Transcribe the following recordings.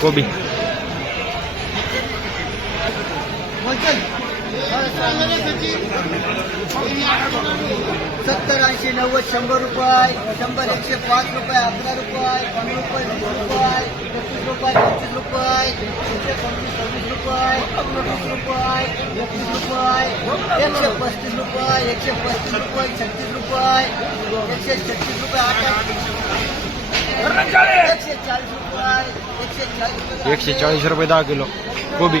कोबी सत्तर, ऐंशी, नव्वद, शंभर रुपये, शंभर, एकशे पाच रुपये, अकरा रुपये, पन्नास रुपये, वीस रुपये एकतीस रुपये, पंचवीस रुपये, एकशे पंचवीस, सव्वीस रुपये वीस रुपये एकतीस रुपये, एकशे पस्तीस रुपये, एकशे पस्तीस रुपये छत्तीस रुपये, एकशे छत्तीस रुपये आठ रुपये एकशे चाळीस रुपये दहा किलो रुपये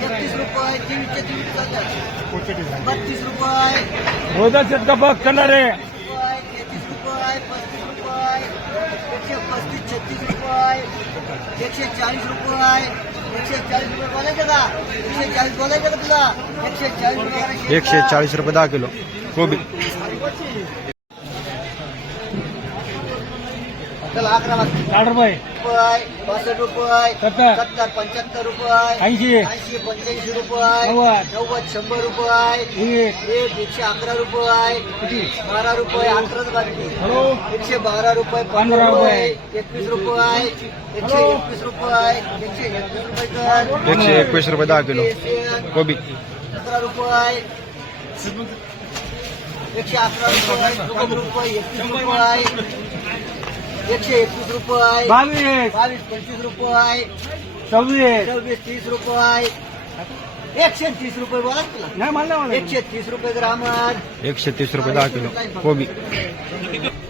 एकतीस रुपये चालले बत्तीस रुपये। होता शेतका बघ करणार रे रुपये तेहतीस रुपये पस्तीस रुपये एकशे पस्तीस छत्तीस रुपये एकशे चाळीस रुपये एकशे चाळीस रुपये बोलायचं का एकशे चाळीस बोलायचं का तुला। एकशे चाळीस रुपये एकशे चाळीस रुपये दहा किलो। कोबी चला अकरा वाजता. साठ रुपये. रुपये पासष्ट रुपये सत्तर. सत्तर पंच्याहत्तर रुपये ऐंशी. ऐंशी पंच्याऐंशी रुपये नव्वद. नव्वद शंभर रुपये एक एक एकशे अकरा रुपये बारा रुपये अकराच बाकी. हॅलो? एकशे बारा रुपये पंधरा रुपये. एकवीस रुपये एकशे हॅलो. एकवीस रुपये एकशे एकवीस रुपये कर. एकशे एकवीस रुपये दहा किलो. एकशे कोबी. अकरा रुपये. एकशे अकरा रुपये नव्वद रुपये एकवीस रुपये. एकशे एकवीस रुपये. बावीस. बावीस पंचवीस रुपये. सव्वीस. सव्वीस तीस रुपये. एकशे तीस रुपये बोला तुला. नाही म्हणलं मला एकशे तीस रुपये ग्रामर. एकशे तीस रुपये दहा किलो. कोबी.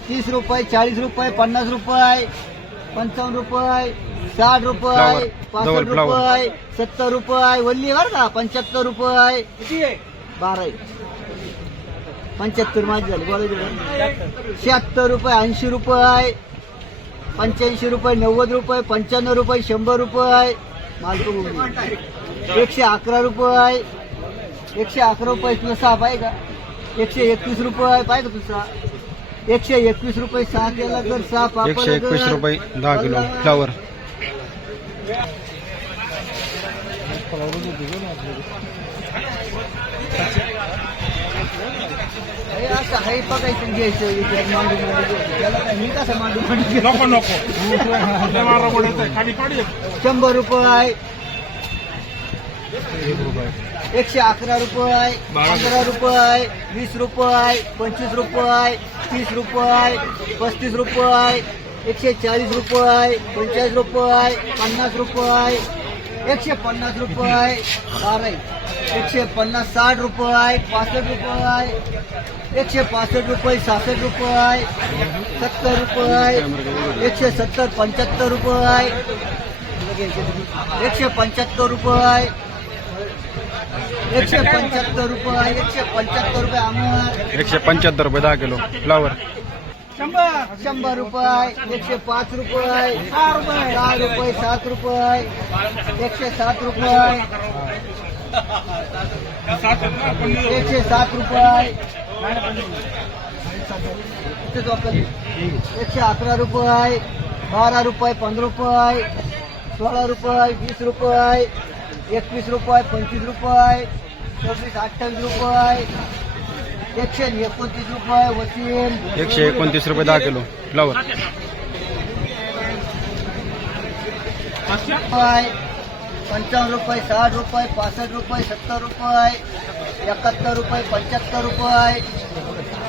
तीस रुपये चाळीस रुपये पन्नास रुपये. पंचावन्न रुपये साठ रुपये. पासष्ट. रुपये सत्तर रुपये. वल्ली बरं का पंच्याहत्तर रुपये. किती आहे? बारा आहे. पंच्याहत्तर माझी झाली बोलायचं शहात्तर रुपये ऐंशी रुपये. पंच्याऐंशी रुपये नव्वद रुपये पंच्याण्णव रुपये शंभर रुपये. मालतो एकशे अकरा रुपये. एकशे अकरा रुपये तुला पाहिजे का? एकशे एकवीस रुपये पाहिजे का तुझा? एकशे एकवीस रुपये सहा केला तर सहा पापड एकशे एकवीस. रुपये दहा किलो फ्लावर नको नको. शंभर रुपये. एकशे अकरा रुपये पंधरा रुपये वीस रुपये पंचवीस रुपये तीस रुपये पस्तीस रुपये एकशे चाळीस रुपये पंचेचाळीस रुपये पन्नास रुपये एकशे पन्नास रुपये. बारा एकशे पन्नास साठ रुपये पासष्ट रुपये एकशे पासष्ट रुपये सहासष्ट रुपये सत्तर रुपये एकशे सत्तर पंच्याहत्तर रुपये एकशे पंच्याहत्तर रुपये एकशे पंच्याहत्तर रुपये एकशे पंच्याहत्तर रुपये अमर एकशे पंच्याहत्तर रुपये दहा किलो फ्लावर शंभर शंभर रुपये एकशे पाच रुपये सहा रुपये सहा रुपये सात रुपये एकशे सात रुपये एकशे सात रुपये. झोपलं. एकशे अकरा रुपये. बारा रुपये पंधरा रुपये. सोळा रुपये वीस रुपये. एकवीस रुपये पंचवीस रुपये. सव्वीस अठ्ठावीस रुपये. एकशे एकोणतीस रुपये वसीम. एकशे एकोणतीस रुपये दहा किलो. फ्लावर रुपये. पंचावन्न रुपये साठ रुपये पासष्ट रुपये सत्तर रुपये एकाहत्तर रुपये पंच्याहत्तर रुपये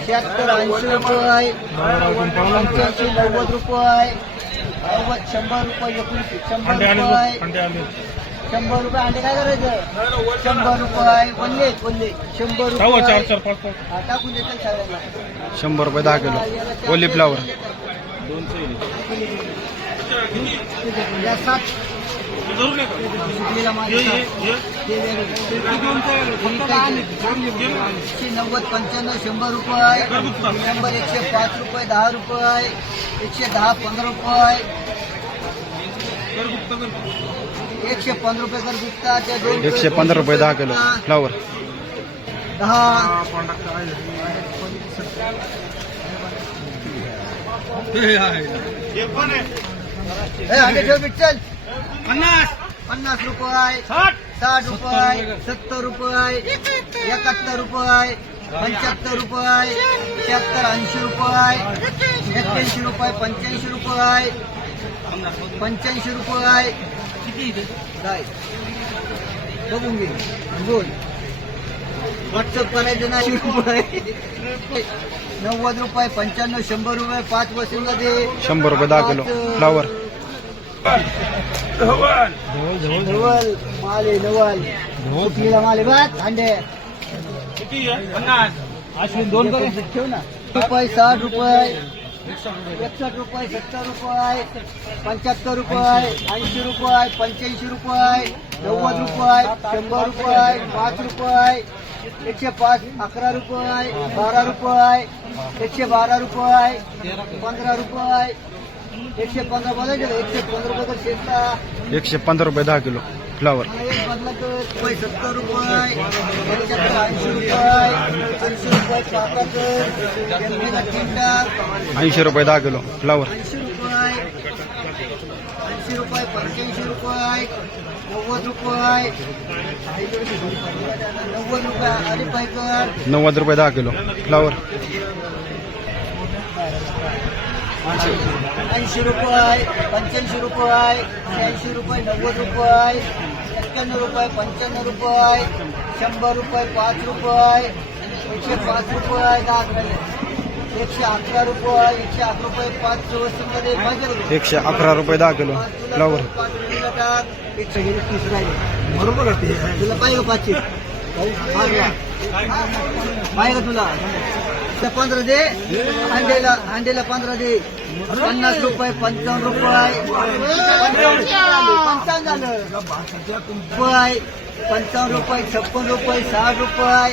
शहात्तर ऐंशी रुपये पंच्याऐंशी नव्वद रुपये नव्वद शंभर रुपये एकोणीस शंभर रुपये. शंभर रुपये अंडे काय करायचं? शंभर रुपये वल्ले वल्ले शंभर रुपये. चार पाच पाच. टाकून देतात सगळ्यांना शंभर रुपये दहा किलो. ओली फ्लावर. या सात एकशे नव्वद पंच्याण्णव शंभर रुपये शंभर एकशे पाच रुपये दहा रुपये एकशे दहा पंधरा रुपये एकशे पंधरा रुपये कर त्या दोन एकशे पंधरा रुपये दहा। किलो फ्लावर दहा ए, अंडे ठेव पिक्चर पन्नास. पन्नास रुपये. साठ. रुपये. सत्तर रुपये. एकाहत्तर रुपये. पंच्याहत्तर रुपये. शहात्तर ऐंशी रुपये. एक्क्याऐंशी रुपये. पंच्याऐंशी रुपये. पंच्याऐंशी रुपये. किती काय बघून घे. बोल. व्हॉट्सअप करायचं नाही. रुपये नव्वद रुपये. पंच्याण्णव शंभर रुपये. पाच वसूलला दे. शंभर रुपये दहा किलो. फ्लावर नवल माल आहे नवल सुकलीला माल आहे बघ अंडे किती पन्नास अश्विन दोन करू ठेव ना रुपये साठ रुपये एकसष्ट रुपये सत्तर रुपये पंच्याहत्तर रुपये ऐंशी रुपये पंच्याऐंशी रुपये नव्वद रुपये शंभर रुपये पाच रुपये एकशे पाच अकरा रुपये बारा रुपये एकशे बारा रुपये पंधरा रुपये एकशे पंधरा बदलायचे एकशे पंधरा रुपये तर शेतला. एकशे पंधरा रुपये दहा किलो फ्लावर. एक सत्तर रुपये पंच्याहत्तर ऐंशी रुपये ऐंशी रुपये पाकाचं एमपीला किंडा ऐंशी रुपये दहा किलो फ्लावर. ऐंशी रुपये ऐंशी रुपये पंच्याऐंशी रुपये नव्वद रुपये. नव्वद रुपये नव्वद रुपये दहा किलो फ्लावर. ऐंशी रुपये पंच्याऐंशी रुपये शहाऐंशी रुपये नव्वद रुपये एक्क्याण्णव रुपये पंच्याण्णव रुपये शंभर रुपये पाच रुपये एकशे पाच रुपये दहा रुपये. एकशे अकरा रुपये एकशे अकरा रुपये पाच पाहिजे एकशे अकरा रुपये दहा किलो. फ्लावर एकशे तीस राहिले. बरोबर तुला पाहिजे पाचशे. पाहिजे का तुला? पंधरा दे. अंडेला अंडेला पंधरा दे. पन्नास रुपये पंचावन्न रुपये. पंचावन्न झालं. रुपये पंचावन्न रुपये छप्पन रुपये साठ रुपये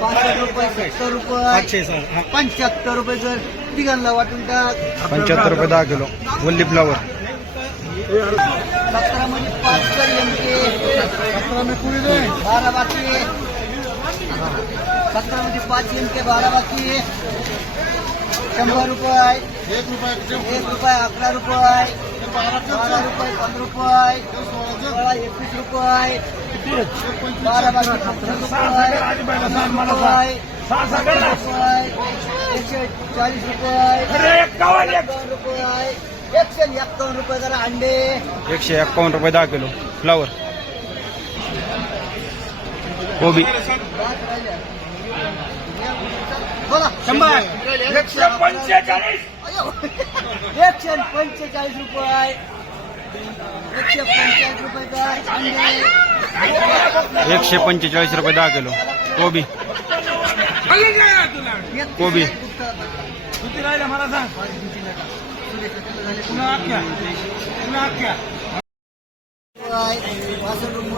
पासष्ट रुपये सत्तर रुपये. पंच्याहत्तर रुपये जर तिघांना वाटून टाक. पंच्याहत्तर रुपये दहा किलो. वल्ली फ्लावर. सतरा मध्ये पाच कर एमके बारा बाकी सतरा मध्ये पाच एमके बारा बाकी शंभर रुपये। एक रुपये अकरा रुपये बारा रुपये। पंधरा रुपये सोळा एकवीस रुपये रुपये। रुपये। रुपये। एकशे चाळीस रुपये। रुपये। एकशे रुपये। जरा अंडे। एकशे एक्कावन्न रुपये दहा किलो फ्लावर। बोला शंभर. एकशे पंचेचाळीस एकशे पंचेचाळीस रुपये एकशे पंचेचाळीस रुपये दहा किलो कोबी कोबी. किती राहिलं मला सांग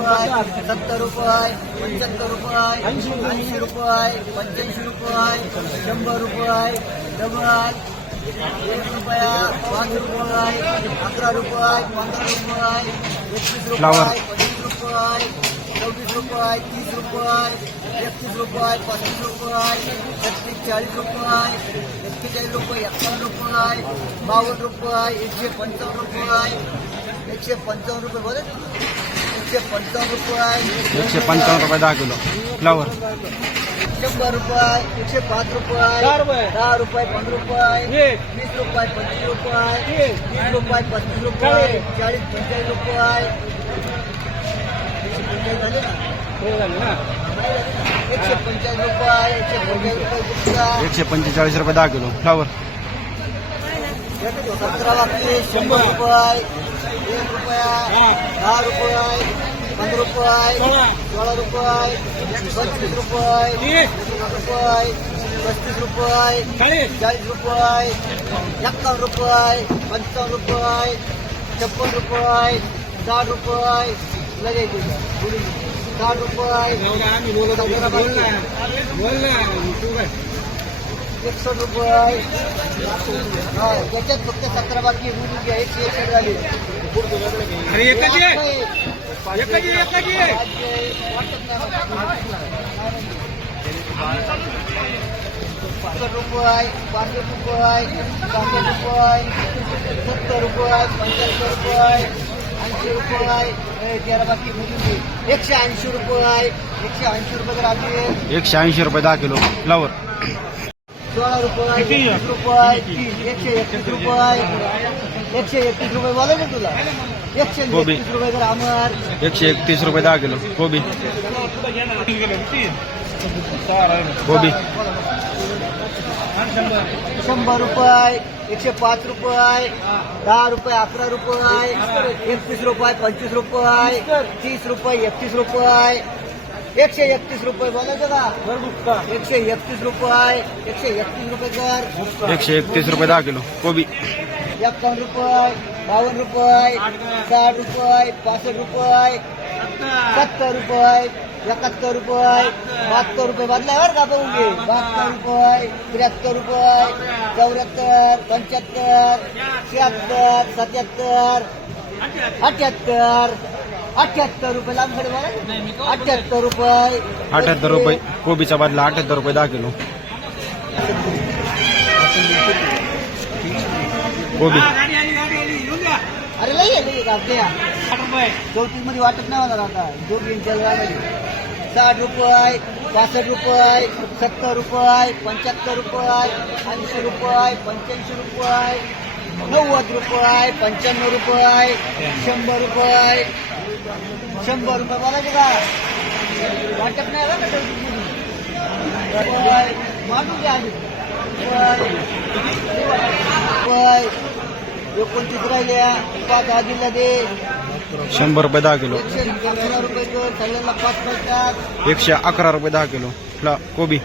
रुपये पासष्ट रुपये सत्तर रुपये पंच्याहत्तर रुपये ऐंशी रुपये पंच्याऐंशी रुपये शंभर रुपये डबल एक रुपया पाच रुपये अकरा रुपये पंधरा रुपये एकवीस Flower. रुपये पंचवीस रुपये चौतीस रुपये तीस रुपये एकतीस रुपये पस्तीस रुपये छत्तीस चाळीस रुपये एक्केचाळीस रुपये एकावन्न रुपये बावन्न रुपये एकशे पंचावन्न रुपये एकशे पंचावन्न रुपये बोले एकशे पंचावन्न रुपये दहा किलो. फ्लावर शंभर रुपये एकशे पाच रुपये दहा रुपये. दहा रुपये पंधरा रुपये एक. वीस रुपये पंचवीस रुपये तीस रुपये पस्तीस रुपये चाळीस. रुपये. एकशे झाले ना? रुपये एकशे पंचेचाळीस रुपये. दहा किलो. फ्लावर सतरा बाकी शंभर रुपये एक रुपया दहा रुपये पंधरा रुपये सोळा. सोळा रुपये पंचवीस रुपये तीस. तीस रुपये पस्तीस रुपये चाळीस चाळीस रुपये एक्कावन्न रुपये पंचावन्न रुपये छप्पन रुपये साठ रुपये लगेच बोलून घे. साठ रुपये आम्ही बोलत सतरा बाकी. बोल ना तू एकसष्ट रुपये हा त्याच्यात फक्त सतरा बाकी झाली. अरे एकच आहे. एकच आहे, एकच आहे. पासष्ट रुपये पासष्ट रुपये रुपये सत्तर रुपये रुपये ऐंशी रुपये ए, तेरा बाकी बोलून एकशे ऐंशी रुपये एकशे ऐंशी रुपये तर आधी एकशे ऐंशी रुपये दहा किलो फ्लावर सोळा रुपये? एकतीस रुपये तीस एकशे एकतीस रुपये. एकशे एकतीस रुपये बोलायचं तुला? एकशे गोबी. एकतीस रुपये तर अमर एकशे एकतीस रुपये दहा किलो. कोबी कोबी शंभर रुपये एकशे पाच रुपये दहा रुपये अकरा रुपये एकतीस रुपये पंचवीस रुपये तीस रुपये एकतीस रुपये. एकशे एकतीस रुपये बोलायचं का एकशे एकतीस रुपये एकशे एकतीस रुपये कर एकशे एकतीस रुपये दहा किलो. कोबी. एकावन्न रुपये बावन्न रुपये साठ रुपये पासष्ट रुपये सत्तर रुपये एकाहत्तर रुपये बहात्तर रुपये बदलाय बरं का बघू घे. बहात्तर रुपये त्र्याहत्तर रुपये चौऱ्याहत्तर पंच्याहत्तर शहात्तर सत्याहत्तर अठ्याहत्तर. अठ्याहत्तर रुपये लांबकडे बघा अठ्याहत्तर रुपये. अठ्याहत्तर रुपये कोबीचा बदला अठ्याहत्तर रुपये दहा किलो. कोबी. अरे लई आहे चौतीसमध्ये वाटत नाही होणार आता. दोघी साठ रुपये पासष्ट रुपये सत्तर रुपये पंच्याहत्तर रुपये ऐंशी रुपये पंच्याऐंशी रुपये नव्वद रुपये पंच्याण्णव रुपये शंभर रुपये शंभर रुपये बोलायचे का वाटत नाही बरं का चौतीसमध्ये. घ्या आधी. रुपये रुपये एकोणतीस राहिल्या पाच आधीला दे। शंभर रुपये दहा किलो। एकशे अकरा रुपये कर सगळ्यांना पाच पैशात एकशे अकरा रुपये दहा किलो। कोबी।